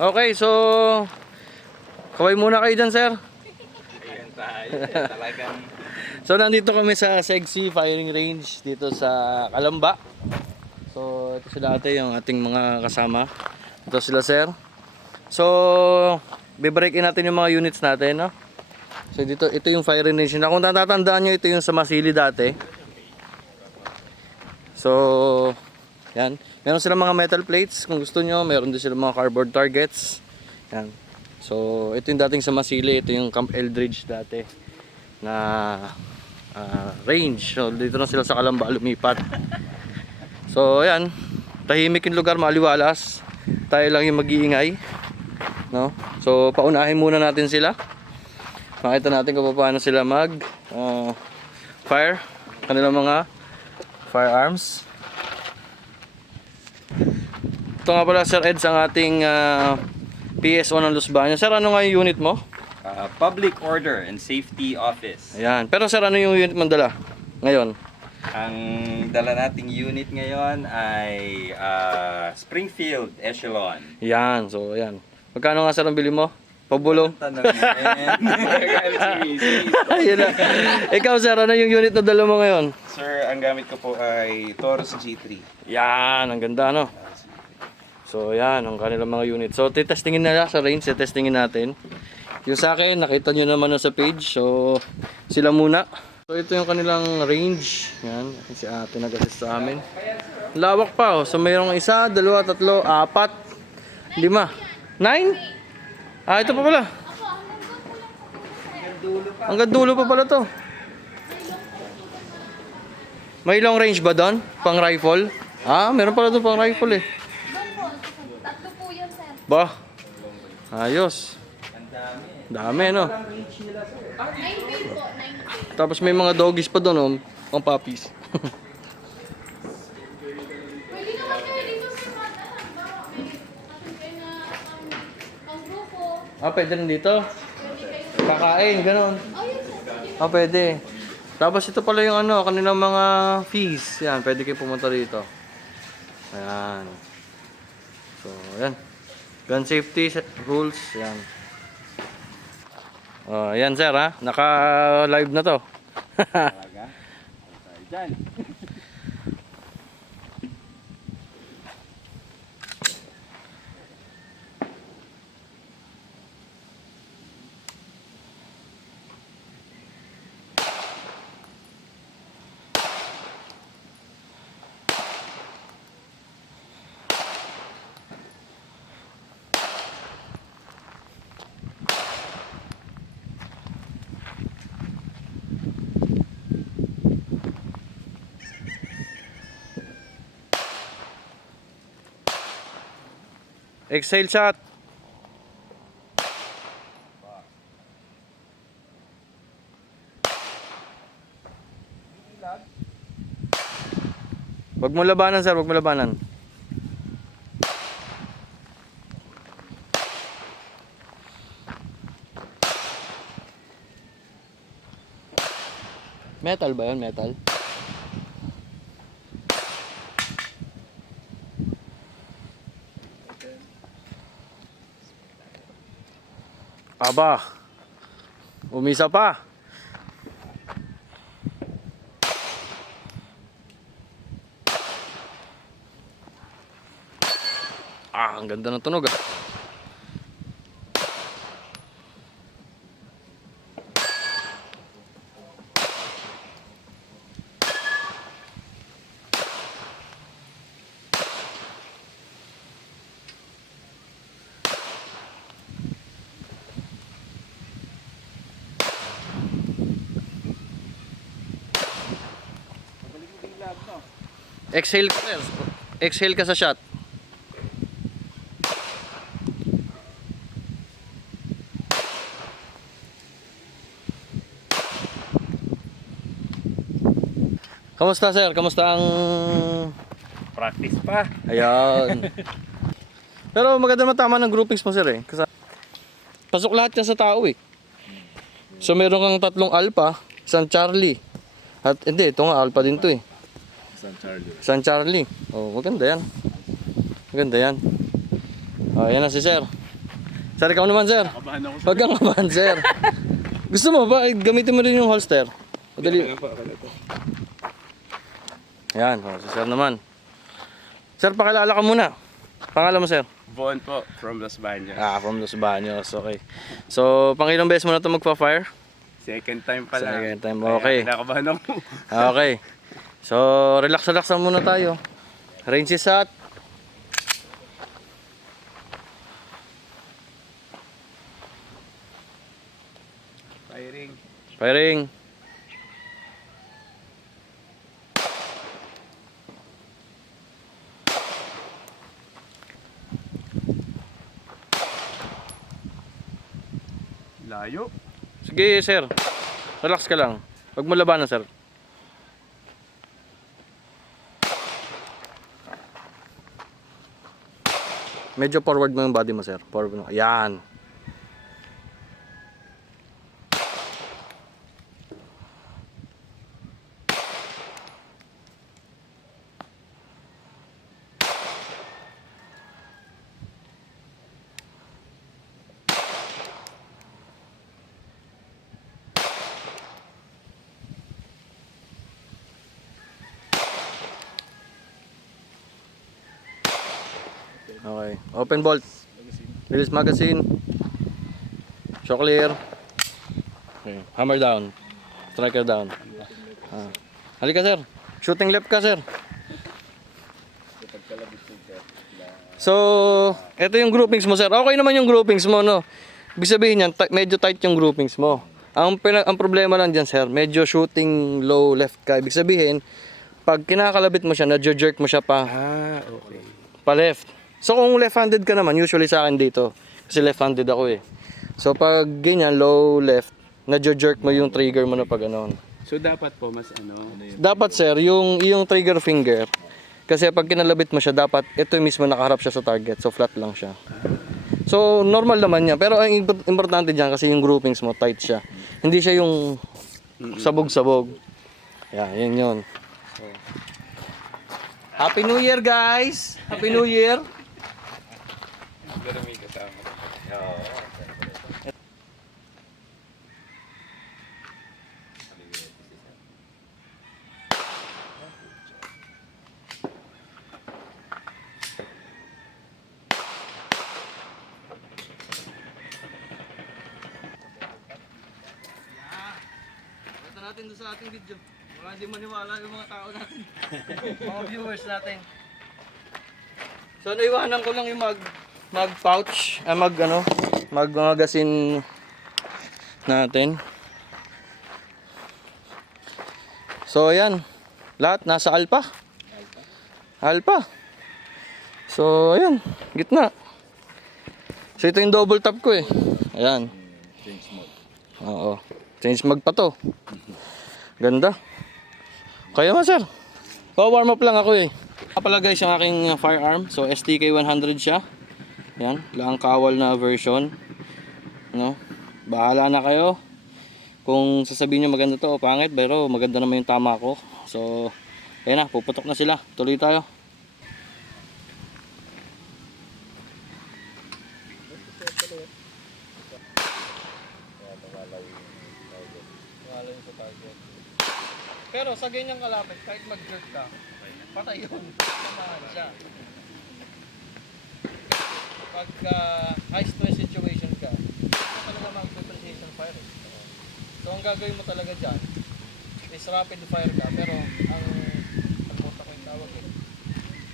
Okay, so kaway muna kayo dyan, sir. Ayan tayo. Talagang So nandito kami sa Sexy Firing Range dito sa Calamba. So ito sila ate, yung ating mga kasama. Ito sila sir. So bibreak in natin yung mga units natin, no? So dito, ito yung firing range na kung natatandaan nyo, ito yung sa Masili dati. So yan, meron silang mga metal plates kung gusto nyo. Meron din silang mga cardboard targets. Yan. So ito yung dating sa Masili. Ito yung Camp Eldridge dati na range. So dito na sila sa Calamba lumipat. So ayan, tahimik yung lugar, maliwalas. Tayo lang yung mag-iingay, no? So paunahin muna natin sila. Makita natin kung paano sila mag fire kanilang mga firearms. Ito nga pala Sir Ed ang ating PSO ng Los Baños. Sir, ano nga yung unit mo? Public Order and Safety Office. Ayan. Pero sir, ano yung unit mong dala ngayon? Ang dala nating unit ngayon ay Springfield Echelon. Yan. So, ayan. Magkano nga sir ang bili mo? Pabulong? Tanong Ayun na. Ikaw sir, ano yung unit na dala mo ngayon? Sir, ang gamit ko po ay Taurus G3. Yan. Ang ganda, no? So, yan. Ang kanilang mga unit. So, titestingin nila sa range. Titestingin natin. Yung sa akin, nakita nyo naman sa page. So, sila muna. So, ito yung kanilang range. Yan. Si ate nag-assist sa amin. Lawak pa, oh. So, mayroong isa, dalawa, tatlo, apat, lima, 9? Ah, ito pa pala. Hanggang dulo pa pala to. May long range ba doon? Pang rifle? Ah, meron pala doon pang rifle eh. Tatlo po yan, sir. Ba? Ayos. Dami, no? 9 po, 9. Tapos may mga doggies pa doon, oh. Pang puppies. Pwede naman kayo dito sa mga halimbawa, may kasi kayo na pang grupo. Ah, pwede rin dito? Pwede kayo. Kakain, ganun. Oh, yes, sir. Pwede Ah, pwede. Tapos ito pala yung ano, kanilang mga fees. Yan, pwede kayo pumunta dito. Ayan. So, ayan. Gun safety rules. Yan. Oh, ayan sir ha. Naka-live na to. Talaga? Tayo dyan. Exhale shot. Wag mo labanan sir, wag mo labanan. Metal ba yun? Metal? Aba. Umisa pa. Ah, ang ganda ng tunog ah. Exhale ka sir. Exhale ka sa shot. Kamusta sir? Kamusta ang Practice pa. ayan. Pero maganda matama ng groupings mo sir eh. Kasi pasok lahat yan sa tao eh. So meron kang tatlong alpha, isang Charlie. At hindi, ito nga alpha din to eh. San Charlie. Isang Charlie. Oh, maganda yan. Maganda yan. Oh, yan na si sir. Sir, ikaw naman, sir. Kabahan ako Huwag kang kabahan, sir. Gusto mo ba? Gamitin mo rin yung holster. Madali. Yan, oh, si sir naman. Sir, pakilala ka muna. Pangalan mo, sir? Von po, from Los Baños. From Los Baños, okay. So, pangilang beses mo na ito magpa-fire? Second time pa lang. Second time, Kaya okay. kinakabahan ako. Okay. So, relax lang muna tayo. Range is hot. Firing. Firing. Layo. Sige, sir. Relax ka lang. Huwag mo labanan, sir. Medyo forward mo yung body mo, sir. Forward mo. Yan. Okay. Open bolt. Release magazine. Shock clear. Okay. Hammer down. Striker down. Halika, sir. Shooting left ka, sir. So, ito yung groupings mo, sir. Okay naman yung groupings mo, no? Ibig sabihin yan, medyo tight yung groupings mo. Ang problema lang dyan, sir, medyo shooting low left ka. Ibig sabihin, pag kinakalabit mo siya, nadjo-jerk mo siya pa Okay. pa left. So kung left-handed ka naman, usually sa akin dito, kasi left-handed ako eh. So pag ganyan, low left, nadjo-jerk mo yung trigger mo na pag ganon. So dapat po mas ano? Dapat sir, yung trigger finger, kasi pag kinalabit mo siya, dapat ito mismo nakaharap siya sa target, so flat lang siya. So normal naman yan, pero ang importante dyan kasi yung groupings mo, tight siya. Hindi siya yung sabog-sabog. Yan yun. Happy New Year, guys! Happy New Year! Pero may kasama. Ito natin doon sa ating video. Baka hindi maniwala yung mga tao natin. Mga viewers natin. So naiwanan ko lang yung mag pouch, mag magazine natin. So ayan, lahat nasa alpha. Alpha. So ayan, gitna. So ito yung double tap ko eh. Ayan. Change mode. Oo. Change mag pa to. Ganda. Kaya mo, sir. Warm up lang ako eh. Pala guys yung aking firearm. So STK 100 siya. Yan, lang kawal na version. No? Bahala na kayo. Kung sasabihin niyo maganda to o pangit, pero maganda naman yung tama ko. So, ayan na, puputok na sila. Tuloy tayo. Pero sa ganyang kalapit, kahit mag-jerk ka, patay yun. Tamahan siya. Pagka high stress situation ka, ito talaga mag-depreciation fire. So ang gagawin mo talaga dyan is rapid fire ka, pero ang kalimutan ko yung tawag eh.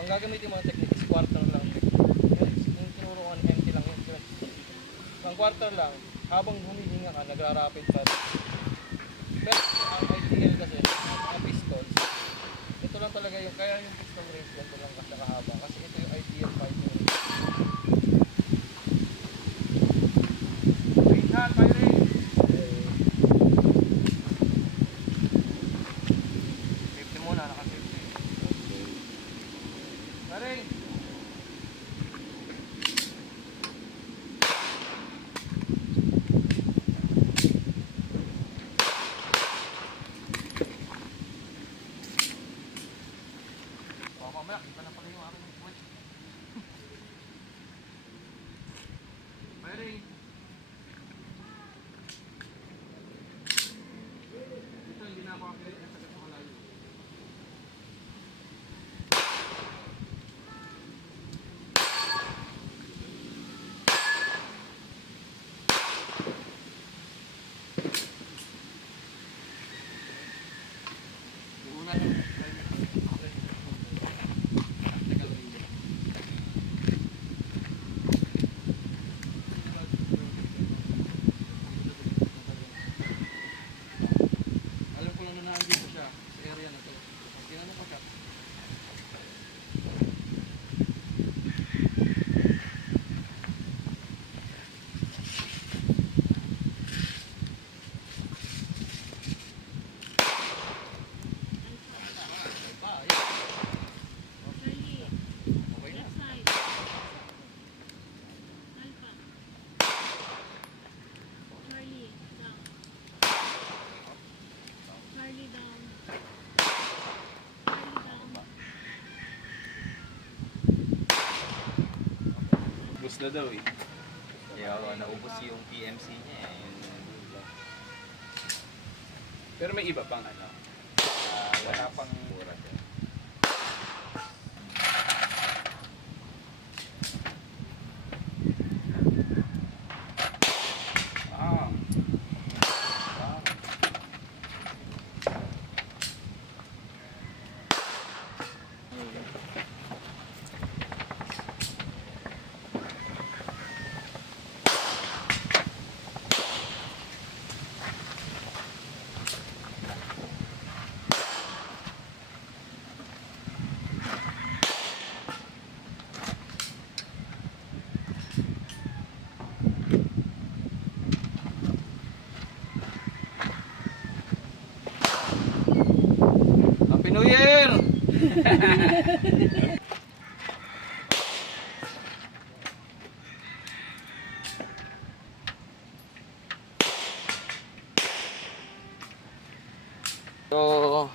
Ang gagamitin mo ng technique is quarter lang. Yung tinuro ko, empty lang yun. Ang quarter lang, habang humihinga ka, nagra-rapid fire. Pero ang ideal kasi, mga pistols, ito lang talaga yung, kaya yung pistol range ganito lang kasi kahaba. Kasi ito yung ideal fighting range. Range hand, firing! 50 muna, naka-50. Firing! Mamaya, kita na pala yung aking watch. Ito, hindi na ako akit. Alam ko lang na nandito siya sa area na to. Tinanong ko siya. Charlie, left side. Alpha. Charlie, down. Charlie, down. Charlie, down. Bus na daw eh. Kaya naubos yung PMC niya eh. Pero may iba pang ano. Wala pang mura siya. Ah. Happy New Year! So,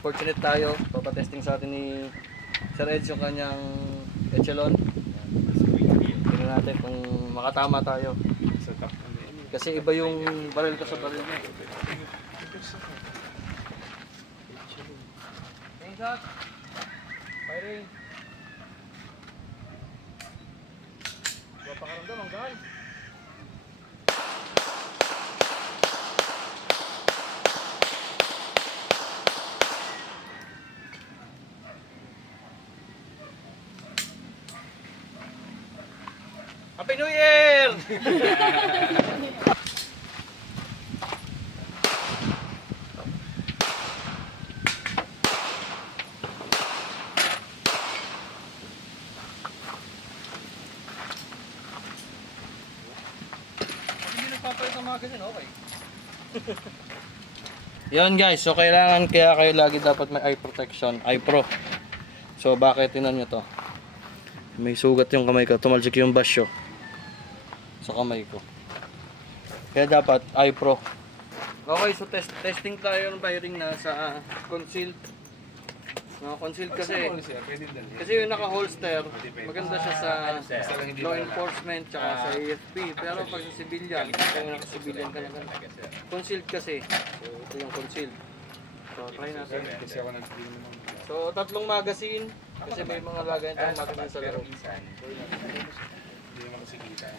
fortunate tayo. Papatesting sa atin ni Sir Eds yung kanyang echelon. Tingnan natin kung makatama tayo. Sa top ano yun. Kasi iba yung baril ko sa baril niya. Main shot. Firing. Pakaramdam ang gaan. Happy New Year! Hindi nagpapalit ng magazine, okay. Yun guys, so kailangan kaya kayo lagi dapat may eye protection, eye pro. So bakit tinan nyo to? May sugat yung kamay ko, tumalsik yung basyo sa kamay ko. Kaya dapat eye pro. Okay, so testing tayo ng firing na sa concealed. Concealed kasi. Pwede din. Kasi yung naka-holster, maganda siya sa law enforcement tsaka sa AFP. Pero pag sa civilian, kung naka-civilian ka na concealed kasi. So ito yung concealed. So try natin. Kasi ako nag-dream naman. So tatlong magazine. Kasi may mga lagay tayong magazine sa Pero loob. minsan, Hindi naman kasi kita.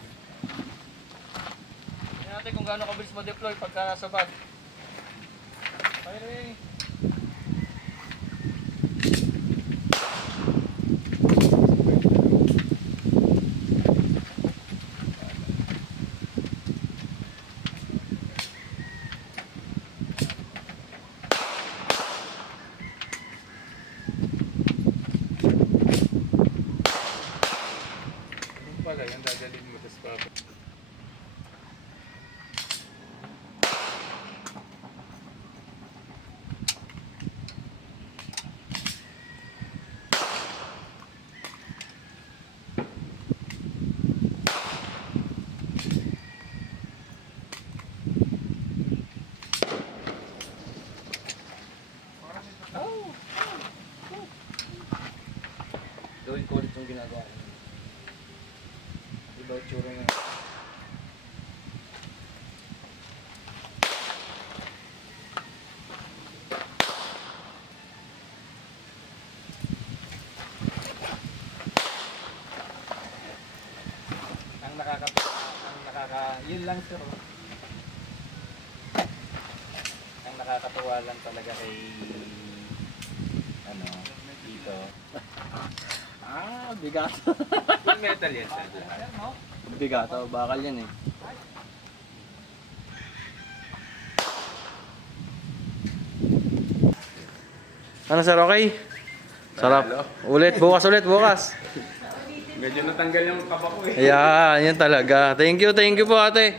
Tingnan natin kung gaano kabilis ma-deploy pagka nasa bag. Firing! Yung pala, yung dadalhin mo, tapos papa. Gawin ko ulit yung ginagawa ko. Iba yung tsura niya. Yun lang sir. Ang nakakatuwa lang talaga kay ano, dito. Bigato. Yung metal yan sir. Bigato, bakal yan eh. Ano sir, okay? Sarap. Ulit, bukas. Medyo natanggal yung kaba ko eh. Ayan, yan talaga. Thank you po ate.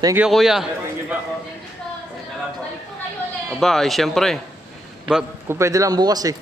Thank you kuya. Thank you pa. Balik po kayo ulit. Aba, ay syempre. Kung pwede lang bukas eh.